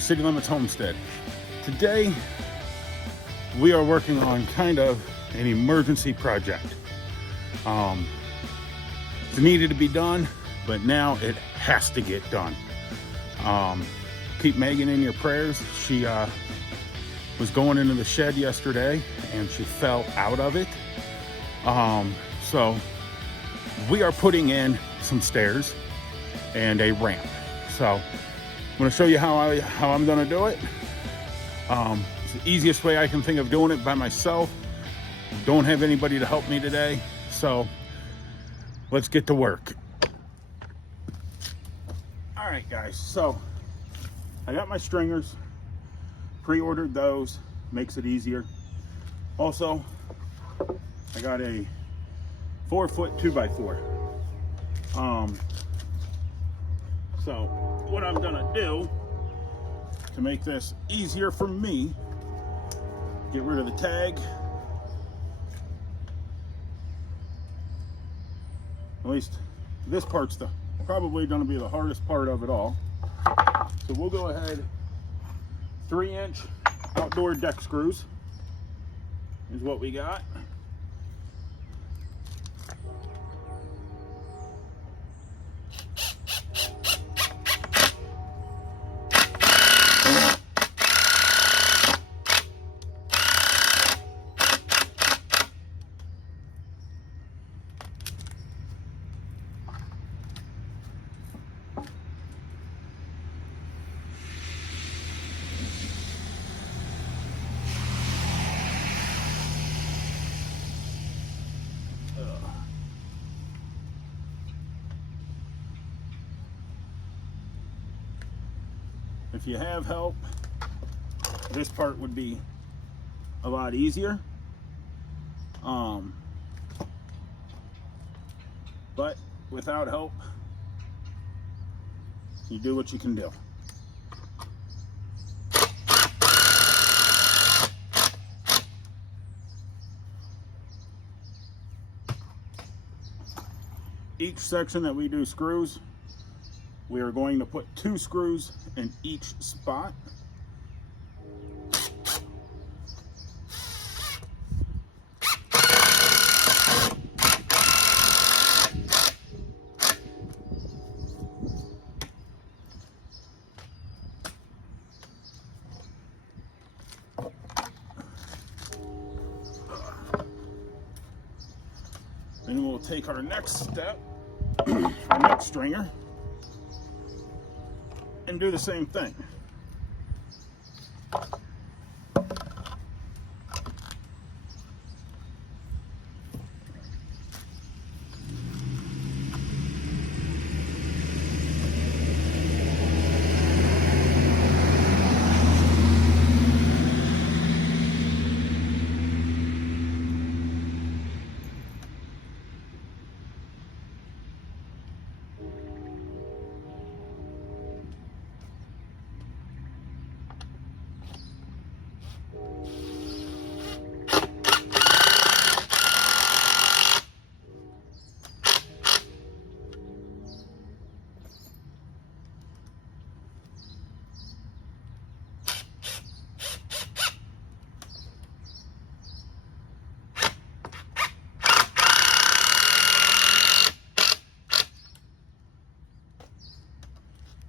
to City Limits Homestead. Today, we are working on kind of an emergency project. It's needed to be done, but now it has to get done. Keep Megan in your prayers. She was going into the shed yesterday and she fell out of it. So we are putting in some stairs and a ramp. So I'm going to show you how I'm going to do it. It's the easiest way I can think of doing it by myself. Don't have anybody to help me today, so let's get to work. All right, guys, so I got my stringers, pre-ordered those, makes it easier. Also, I got a 4-foot 2x4. So what I'm gonna do to make this easier for me, get rid of the tag. At least this part's probably gonna be the hardest part of it all. So we'll go ahead, 3-inch outdoor deck screws is what we got. If you have help, this part would be a lot easier. But without help, you do what you can do. Each section that we do screws, we are going to put 2 screws in each spot. Then we'll take our next step, our next stringer, and do the same thing.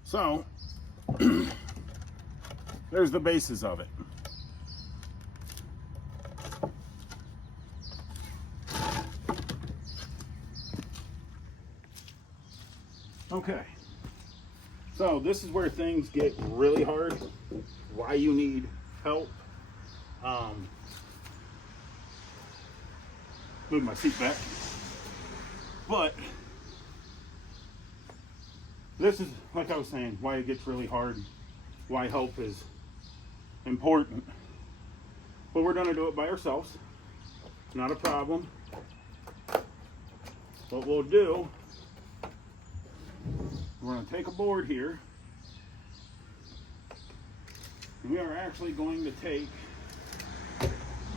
So, there's the basis of it. Okay, so this is where things get really hard, why you need help. Move my seat back. But this is, like I was saying, why it gets really hard, why help is important. But we're gonna do it by ourselves, not a problem. What we'll do, we're gonna take a board here, and we are actually going to take, I'm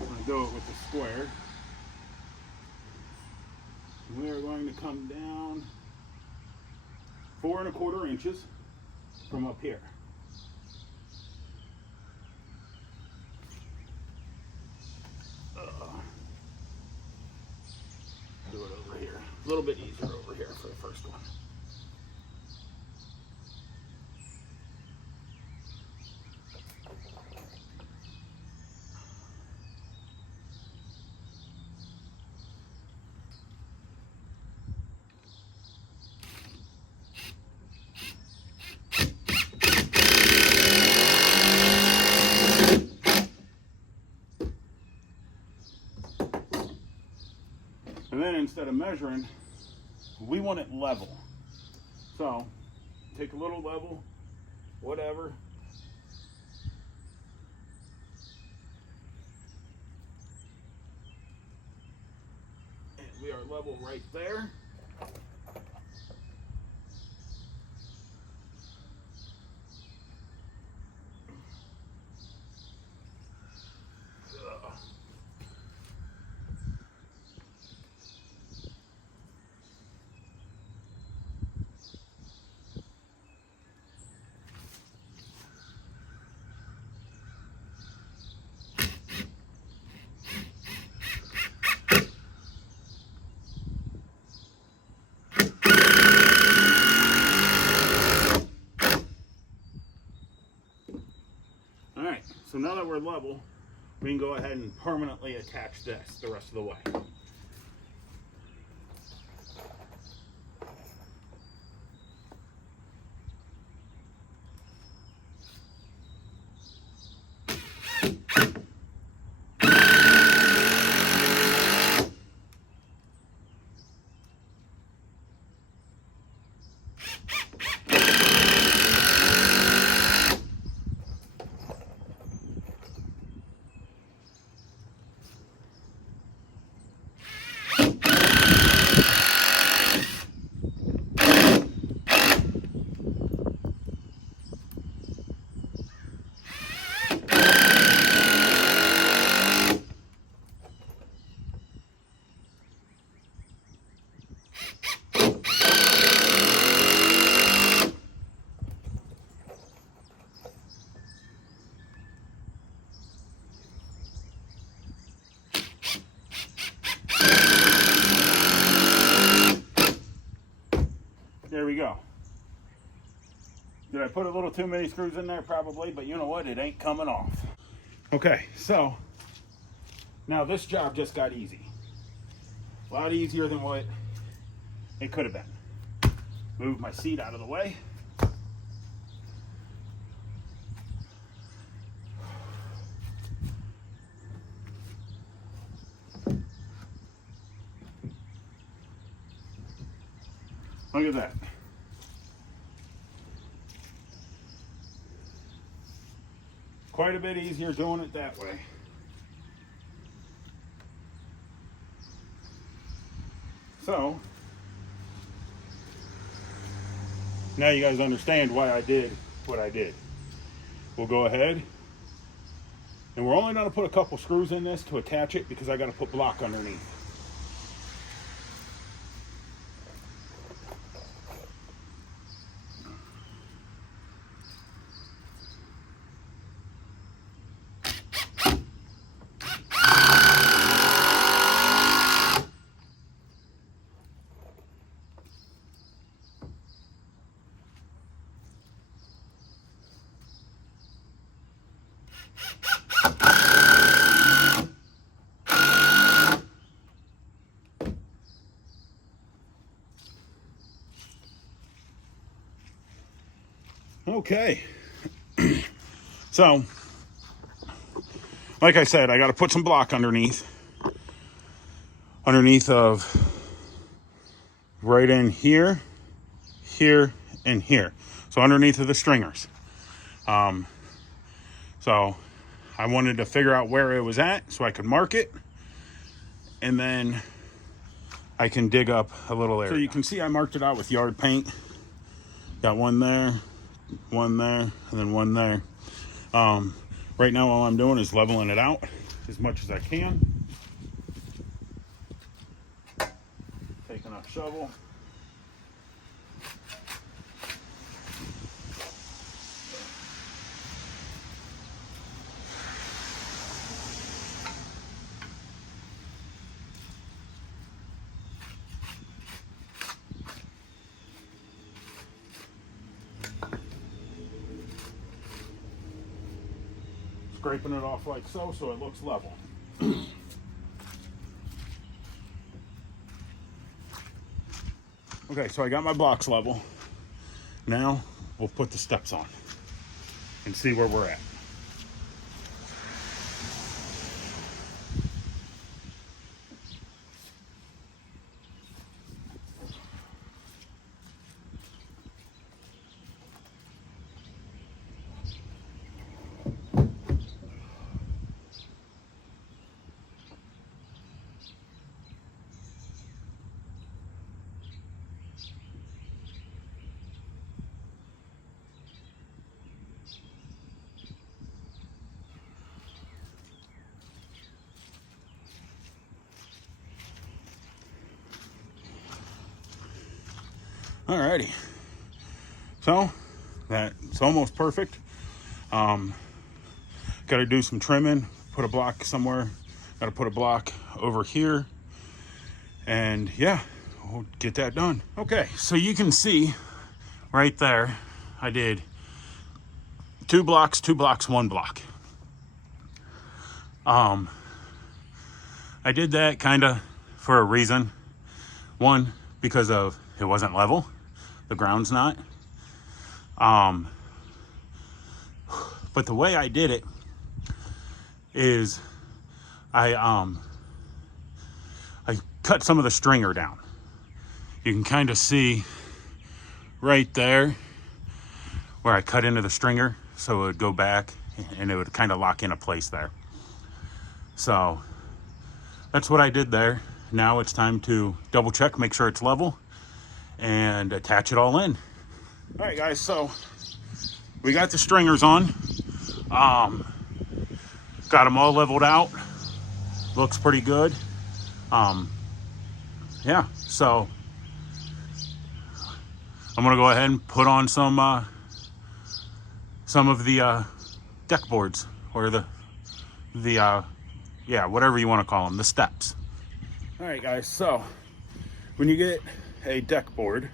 gonna do it with the square. We are going to come down 4 1/4 inches from up here. A little bit easier over here for the first one. And then instead of measuring, we want it level. So take a little level, whatever. And we are level right there. Alright, so now that we're level, we can go ahead and permanently attach this the rest of the way. There we go. Did I put a little too many screws in there? Probably, but you know what? It ain't coming off. Okay, so now this job just got easy. A lot easier than what it could have been. Move my seat out of the way. Look at that. Quite a bit easier doing it that way. So, now you guys understand why I did what I did. We'll go ahead, and we're only going to put a couple screws in this to attach it because I got to put block underneath. Okay, so like I said, I got to put some block underneath of right in here, here, and here. So underneath of the stringers. So I wanted to figure out where it was at so I could mark it, and then I can dig up a little area. So you can see I marked it out with yard paint. Got one there, and then one there. Right now all I'm doing is leveling it out as much as I can. Taking a shovel. scraping it off like so it looks level. Okay, so I got my blocks level. Now we'll put the steps on and see where we're at. Alrighty, so that's almost perfect. Got to do some trimming, put a block somewhere, got to put a block over here, and yeah, we'll get that done. Okay, so you can see right there, I did 2 blocks, 2 blocks, 1 block. I did that kind of for a reason. One, because of it wasn't level. The ground's not. But the way I did it is I cut some of the stringer down. You can kind of see right there where I cut into the stringer, so it would go back and it would kind of lock into place there. So that's what I did there. Now it's time to double check, make sure it's level, and attach it all in. All right, guys, so we got the stringers on. Got them all leveled out. Looks pretty good. Yeah, so I'm gonna go ahead and put on some of the deck boards, or the yeah, whatever you want to call them, the steps. All right, guys, so when you get a deck board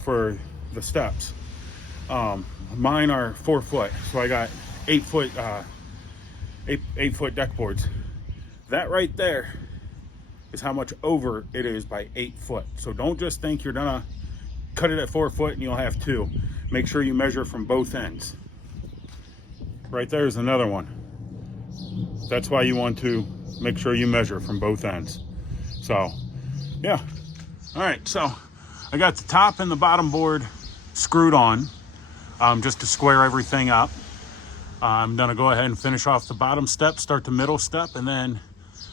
for the steps, mine are 4 foot, so I got 8 foot 8 foot deck boards. That right there is how much over it is by 8 foot. So don't just think you're gonna cut it at 4 foot and you'll have 2. Make sure you measure from both ends. Right there is another one. That's why you want to make sure you measure from both ends. So yeah, all right, so I got the top and the bottom board screwed on, just to square everything up. I'm gonna go ahead and finish off the bottom step, start the middle step, and then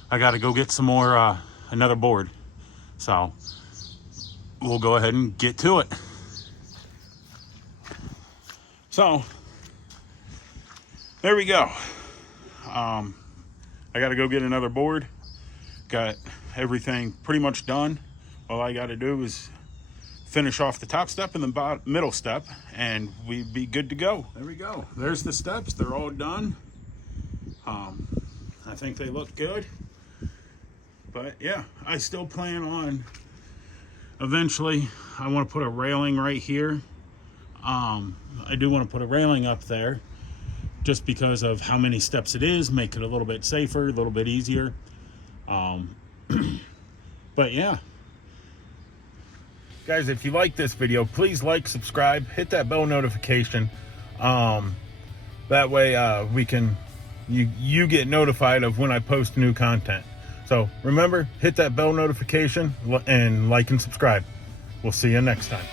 I gotta go get some more, another board. So we'll go ahead and get to it. So there we go. I gotta go get another board. Got everything pretty much done. All I gotta do is finish off the top step and the middle step, and we'd be good to go. There we go. There's the steps. They're all done. I think they look good. But yeah, I still plan on eventually, I want to put a railing right here. I do want to put a railing up there just because of how many steps it is, make it a little bit safer, a little bit easier. But yeah. Guys, if you like this video, please like, subscribe, hit that bell notification. That way you get notified of when I post new content. So remember, hit that bell notification and like and subscribe. We'll see you next time.